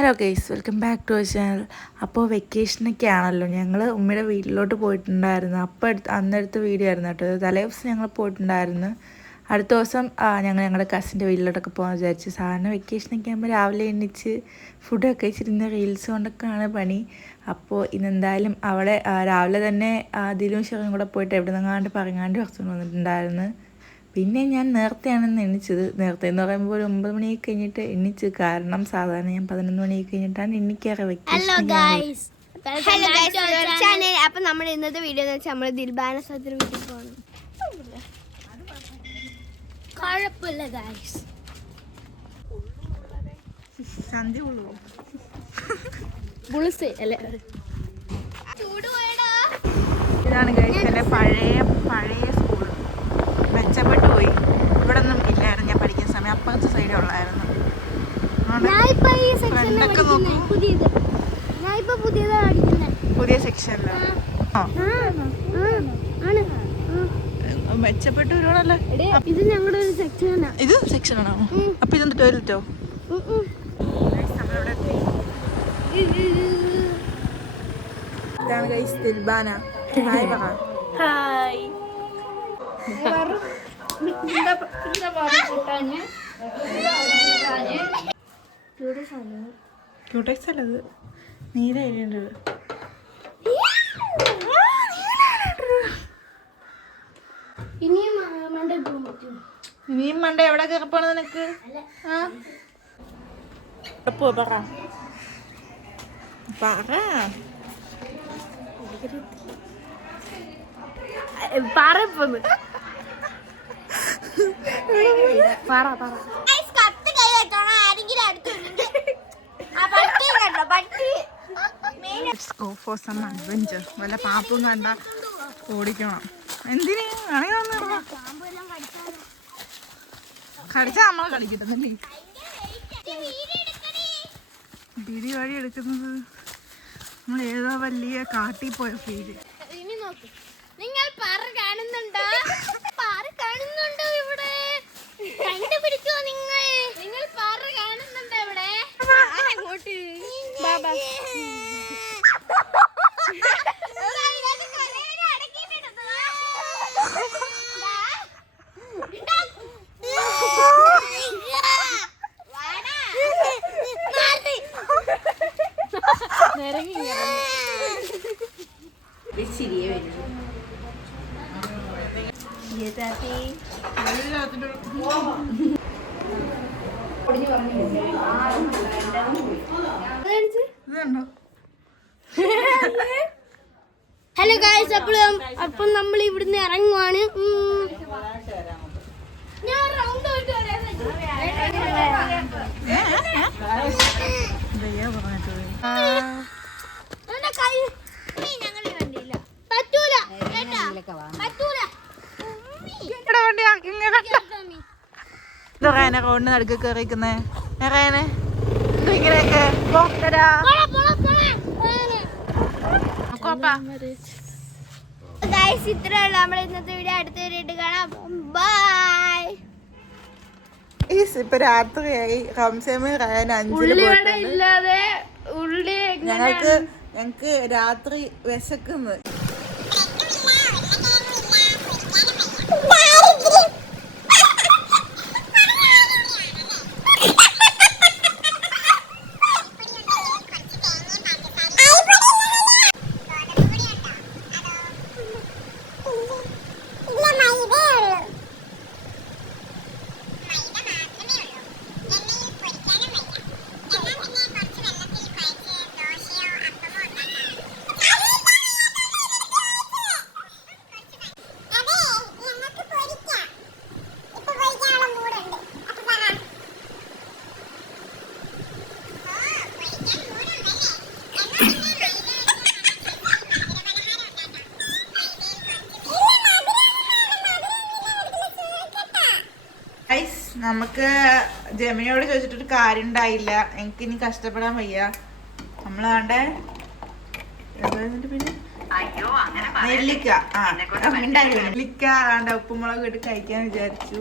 Hello guys, welcome back to our channel. അപ്പോൾ വെക്കേഷനൊക്കെ ആണല്ലോ, ഞങ്ങൾ ഉമ്മയുടെ വീട്ടിലോട്ട് പോയിട്ടുണ്ടായിരുന്നു. അപ്പോൾ അന്നെടുത്ത വീഡിയോ ആയിരുന്നു കേട്ടോ. തലേ ദിവസം ഞങ്ങൾ പോയിട്ടുണ്ടായിരുന്നു. അടുത്ത ദിവസം ഞങ്ങളുടെ കസിൻ്റെ വീട്ടിലോട്ടൊക്കെ പോകാൻ വിചാരിച്ചു. സാധാരണ വെക്കേഷനൊക്കെ ആകുമ്പോൾ രാവിലെ എണ്ണിച്ച് ഫുഡൊക്കെ കഴിച്ചിരുന്ന റീൽസ് കൊണ്ടൊക്കെയാണ് പണി. അപ്പോൾ ഇന്നെന്തായാലും അവിടെ രാവിലെ തന്നെ ദിലും ഷെറും കൂടെ പോയിട്ട് എവിടെ നിന്നെങ്ങാണ്ട് പറഞ്ഞാണ്ട് കുറച്ചുകൊണ്ട് വന്നിട്ടുണ്ടായിരുന്നു. പിന്നെ ഞാൻ നേരത്തെയാണെന്ന് എണ്ണിച്ചത്. നേരത്തെ എന്ന് പറയുമ്പോൾ ഒരു 9 മണിയൊക്കെ കഴിഞ്ഞിട്ട് എണ്ണിച്ചു. കാരണം സാധാരണ ഞാൻ 11 മണിയൊക്കെ കഴിഞ്ഞിട്ടാണ് എണ്ണിക്കാറ്. അപ്പൊ നമ്മുടെ ഇന്നത്തെ വീഡിയോ എന്ന് വെച്ചാൽ നമ്മള് ദിൽബാന സദർ വീട്ടിൽ പോകണം. കുഴപ്പമില്ല ഗൈസ്. ഇതാണ് ഗൈസ് എൻ്റെ പഴയ സ്കൂൾ. മെച്ചപ്പെട്ടു പോയി. ഇവിടെ ഒന്നും ഇല്ലായിരുന്നു ഞാൻ പഠിക്കുന്ന സമയം. അപ്പുറത്തെ സൈഡേ ഉള്ളായിരുന്നു. പുതിയ സെക്ഷനിലോ? മെച്ചപ്പെട്ടു വരുവാണല്ലോ. ഇത് ഞങ്ങളുടെ ഒരു സെക്ഷനാ. ഇത് സെക്ഷനാണോ? അപ്പൊ ഇതെന്ത് ടോയ്ലറ്റോ? ഇതാണ് ഗൈസ് ദിൽബാന. ഹായ് പറ. ഹായ്. ക്യൂടെക്സ് അല്ലത്, നീല എഴുതേണ്ടത്. ഇനിയും മണ്ട എവിടെ കയറിപ്പോണ നിനക്ക്? വല്ല പാമ്പും കണ്ട ഓടിക്കണം. എന്തിന് കടിച്ചാ നമ്മളെ കടിക്കട്ടെ. പിടി വഴി എടുക്കുന്നത് നമ്മൾ ഏതോ വലിയ കാട്ടിൽ പോയ ഫീല്. നിങ്ങൾ പാറ കാണുന്നുണ്ടോ? പാറ കാണുന്നുണ്ടോ ഇവിടെ? കണ്ടുപിടിച്ചോ നിങ്ങൾ? നിങ്ങൾ പാറ കാണുന്നുണ്ടോ ഇവിടെ? അങ്ങോട്ട് ബാബാ. ഹലോ ഗായ്സ്, അപ്പോൾ നമ്മൾ ഇവിടുന്ന് ഇറങ്ങുവാണ്. റോഡിന് നടുക്ക് കയറിക്കുന്നേ ഇങ്ങനെയൊക്കെ ഇത്രയുള്ള നമ്മുടെ ഇന്നത്തെ വീഡിയോ അടുത്ത കാണാം. ബൈ. ഇപ്പൊ രാത്രിയായി. ഞങ്ങക്ക് രാത്രി വിശക്കുന്നു. നമുക്ക് ജമിനിയോട് ചോദിച്ചിട്ടൊരു കാര്യം ഉണ്ടായില്ല. എനിക്കിനി കഷ്ടപ്പെടാൻ വയ്യ. നമ്മളാണ്ട് പിന്നെ നെല്ലിക്ക നെല്ലിക്ക ആണ്ട് ഉപ്പുമുളക് ഇട്ട് കഴിക്കാൻ വിചാരിച്ചു.